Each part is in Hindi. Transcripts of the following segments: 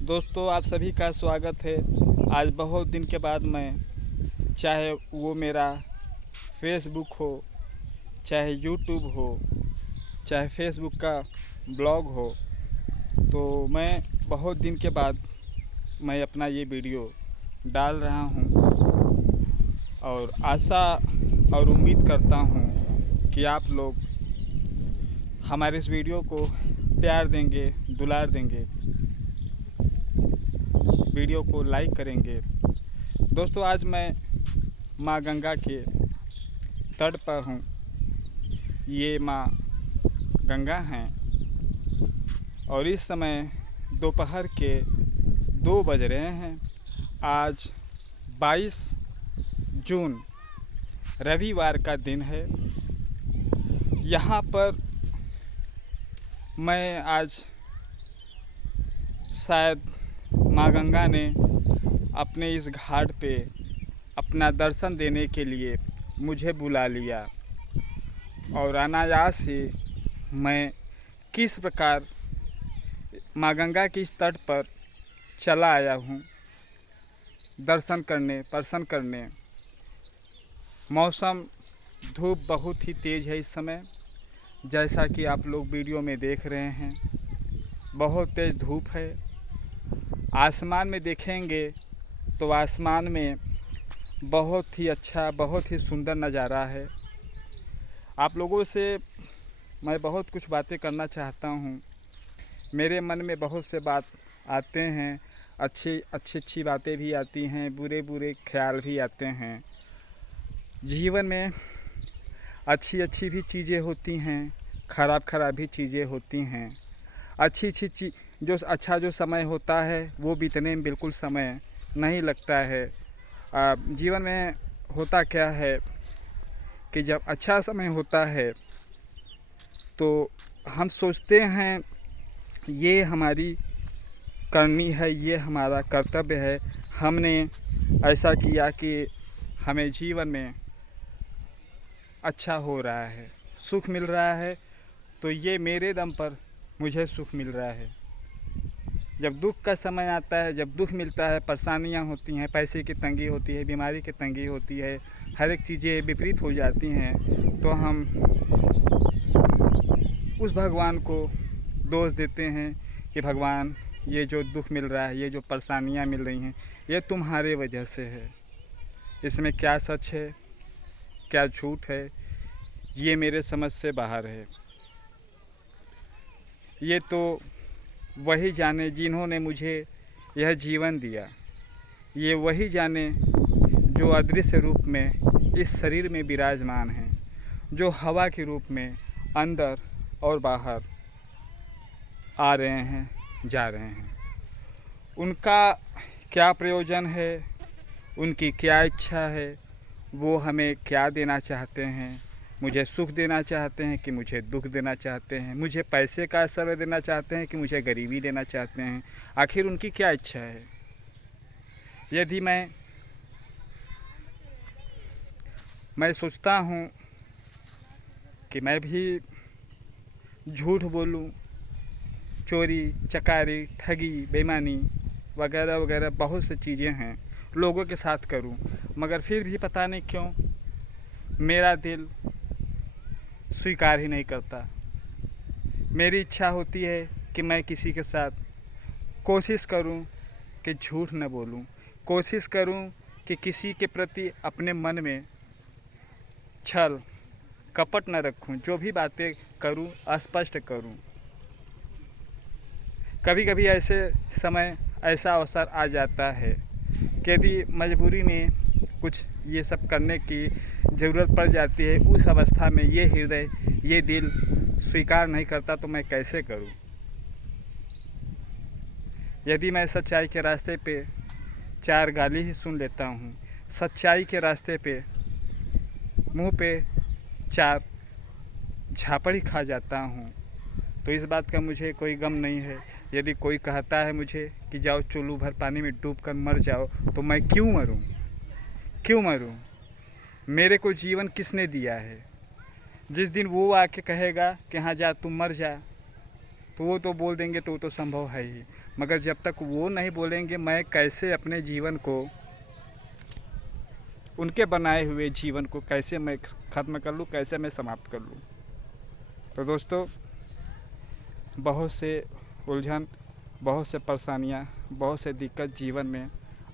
दोस्तों, आप सभी का स्वागत है। आज बहुत दिन के बाद मैं, चाहे वो मेरा फेसबुक हो, चाहे यूट्यूब हो, चाहे फेसबुक का ब्लॉग हो, तो मैं बहुत दिन के बाद मैं अपना ये वीडियो डाल रहा हूँ और आशा और उम्मीद करता हूँ कि आप लोग हमारे इस वीडियो को प्यार देंगे, दुलार देंगे, वीडियो को लाइक करेंगे। दोस्तों, आज मैं माँ गंगा के तट पर हूँ। ये माँ गंगा हैं और इस समय दोपहर के 2 बज रहे हैं। आज 22 जून रविवार का दिन है। यहाँ पर मैं आज शायद माँ गंगा ने अपने इस घाट पे अपना दर्शन देने के लिए मुझे बुला लिया और अनायास ही मैं किस प्रकार माँ गंगा के इस तट पर चला आया हूँ दर्शन करने, प्रसन्न करने। मौसम धूप बहुत ही तेज़ है इस समय, जैसा कि आप लोग वीडियो में देख रहे हैं। बहुत तेज़ धूप है। आसमान में देखेंगे तो आसमान में बहुत ही अच्छा, बहुत ही सुंदर नज़ारा है। आप लोगों से मैं बहुत कुछ बातें करना चाहता हूँ। मेरे मन में बहुत से बात आते हैं, अच्छी बातें भी आती हैं, बुरे बुरे ख्याल भी आते हैं। जीवन में अच्छी भी चीज़ें होती हैं, ख़राब भी चीज़ें होती हैं। अच्छी जो समय होता है वो बीतने में बिल्कुल समय नहीं लगता है। जीवन में होता क्या है कि जब अच्छा समय होता है तो हम सोचते हैं ये हमारी करनी है, ये हमारा कर्तव्य है, हमने ऐसा किया कि हमें जीवन में अच्छा हो रहा है, सुख मिल रहा है, तो ये मेरे दम पर मुझे सुख मिल रहा है। जब दुख का समय आता है, जब दुख मिलता है, परेशानियां होती हैं, पैसे की तंगी होती है, बीमारी की तंगी होती है, हर एक चीज़ें विपरीत हो जाती हैं, तो हम उस भगवान को दोष देते हैं कि भगवान, ये जो दुख मिल रहा है, ये जो परेशानियां मिल रही हैं, ये तुम्हारे वजह से है। इसमें क्या सच है, क्या झूठ है, ये मेरे समझ से बाहर है। ये तो वही जाने जिन्होंने मुझे यह जीवन दिया। ये वही जाने जो अदृश्य रूप में इस शरीर में विराजमान हैं, जो हवा के रूप में अंदर और बाहर आ रहे हैं, जा रहे हैं। उनका क्या प्रयोजन है, उनकी क्या इच्छा है, वो हमें क्या देना चाहते हैं। मुझे सुख देना चाहते हैं कि मुझे दुख देना चाहते हैं, मुझे पैसे का ऐश्वर्य देना चाहते हैं कि मुझे गरीबी देना चाहते हैं। आखिर उनकी क्या इच्छा है। यदि मैं सोचता हूँ कि मैं भी झूठ बोलूँ, चोरी चकारी, ठगी, बेईमानी वगैरह वगैरह बहुत सी चीज़ें हैं, लोगों के साथ करूं, मगर फिर भी पता नहीं क्यों मेरा दिल स्वीकार ही नहीं करता। मेरी इच्छा होती है कि मैं किसी के साथ कोशिश करूं कि झूठ न बोलूं, कोशिश करूं कि किसी के प्रति अपने मन में छल कपट न रखूं, जो भी बातें करूं स्पष्ट करूं। कभी कभी ऐसे समय, ऐसा अवसर आ जाता है कि यदि मजबूरी में कुछ ये सब करने की ज़रूरत पड़ जाती है, उस अवस्था में ये हृदय, ये दिल स्वीकार नहीं करता, तो मैं कैसे करूं। यदि मैं सच्चाई के रास्ते पे 4 गाली ही सुन लेता हूं, सच्चाई के रास्ते पे मुंह पे 4 झापड़ ही खा जाता हूं, तो इस बात का मुझे कोई गम नहीं है। यदि कोई कहता है मुझे कि जाओ चुल्लू भर पानी में डूब कर मर जाओ, तो मैं क्यों मरूं। मेरे को जीवन किसने दिया है। जिस दिन वो आके कहेगा कि हाँ जा तुम मर जा, तो वो तो बोल देंगे, तो वो तो संभव है ही, मगर जब तक वो नहीं बोलेंगे मैं कैसे अपने जीवन को, उनके बनाए हुए जीवन को कैसे मैं ख़त्म कर लूँ, कैसे मैं समाप्त कर लूँ। तो दोस्तों, बहुत से उलझन, बहुत से परेशानियाँ, बहुत से दिक्कत जीवन में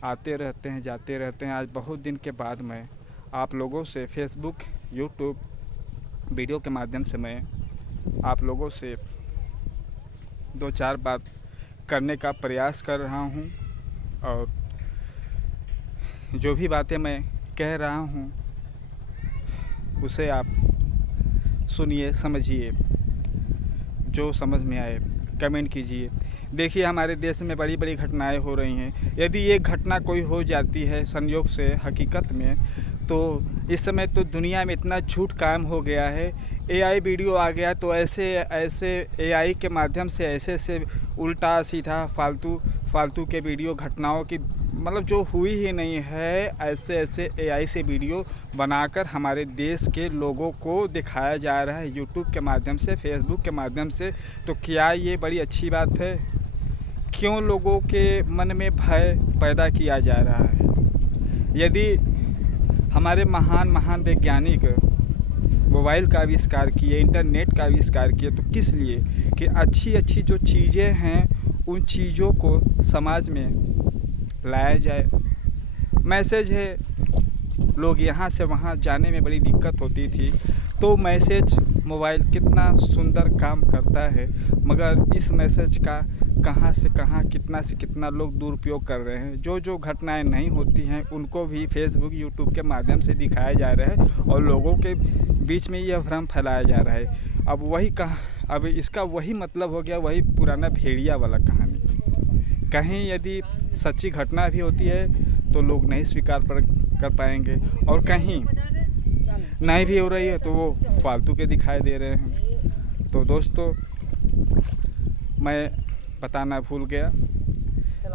आते रहते हैं, जाते रहते हैं। आज बहुत दिन के बाद मैं आप लोगों से फेसबुक, यूट्यूब वीडियो के माध्यम से मैं आप लोगों से 2-4 बात करने का प्रयास कर रहा हूँ। और जो भी बातें मैं कह रहा हूँ उसे आप सुनिए, समझिए, जो समझ में आए कमेंट कीजिए। देखिए, हमारे देश में बड़ी बड़ी घटनाएं हो रही हैं। यदि ये घटना कोई हो जाती है संयोग से हकीकत में, तो इस समय तो दुनिया में इतना झूठ काम हो गया है। एआई वीडियो आ गया तो ऐसे एआई के माध्यम से ऐसे उल्टा सीधा फालतू के वीडियो, घटनाओं की मतलब जो हुई ही नहीं है, ऐसे एआई से वीडियो बनाकर हमारे देश के लोगों को दिखाया जा रहा है यूट्यूब के माध्यम से, फेसबुक के माध्यम से। तो क्या ये बड़ी अच्छी बात है? क्यों लोगों के मन में भय पैदा किया जा रहा है? यदि हमारे महान वैज्ञानिक मोबाइल का आविष्कार किए, इंटरनेट का आविष्कार किए, तो किस लिए? कि अच्छी जो चीज़ें हैं उन चीज़ों को समाज में लाया जाए। मैसेज है, लोग यहाँ से वहाँ जाने में बड़ी दिक्कत होती थी, तो मैसेज मोबाइल कितना सुंदर काम करता है। मगर इस मैसेज का कहाँ से कहाँ, कितना से कितना लोग दुरुपयोग कर रहे हैं। जो घटनाएं नहीं होती हैं उनको भी फेसबुक, यूट्यूब के माध्यम से दिखाया जा रहा है और लोगों के बीच में यह भ्रम फैलाया जा रहा है। अब इसका वही मतलब हो गया, वही पुराना भेड़िया वाला कहानी। कहीं यदि सच्ची घटना भी होती है तो लोग नहीं स्वीकार कर पाएंगे, और कहीं नहीं भी हो रही है तो वो फालतू के दिखाई दे रहे हैं। तो दोस्तों, मैं बताना भूल गया,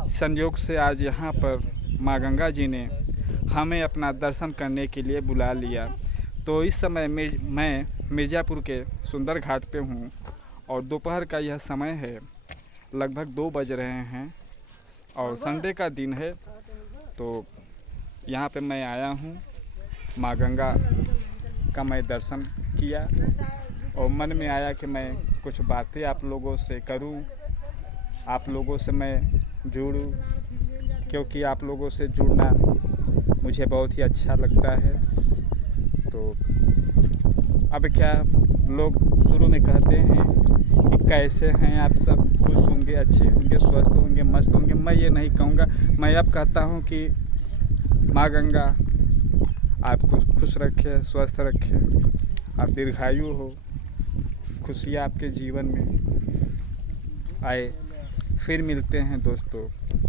संयोग से आज यहाँ पर माँ गंगा जी ने हमें अपना दर्शन करने के लिए बुला लिया। तो इस समय मैं मिर्ज़ापुर के सुंदर घाट पे हूँ और दोपहर का यह समय है, लगभग 2 बज रहे हैं और संडे का दिन है। तो यहाँ पे मैं आया हूँ, माँ गंगा का मैं दर्शन किया और मन में आया कि मैं कुछ बातें आप लोगों से करूँ, आप लोगों से मैं जुड़ूँ, क्योंकि आप लोगों से जुड़ना मुझे बहुत ही अच्छा लगता है। तो अब क्या, लोग शुरू में कहते हैं कि कैसे हैं आप सब, खुश होंगे, अच्छे होंगे, स्वस्थ होंगे, मस्त होंगे। मैं ये नहीं कहूँगा, मैं अब कहता हूँ कि माँ गंगा आपको खुश रखे, स्वस्थ रखे, आप दीर्घायु हो, खुशियाँ आपके जीवन में आए। फिर मिलते हैं दोस्तों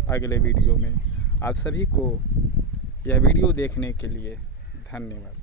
अगले वीडियो में। आप सभी को यह वीडियो देखने के लिए धन्यवाद।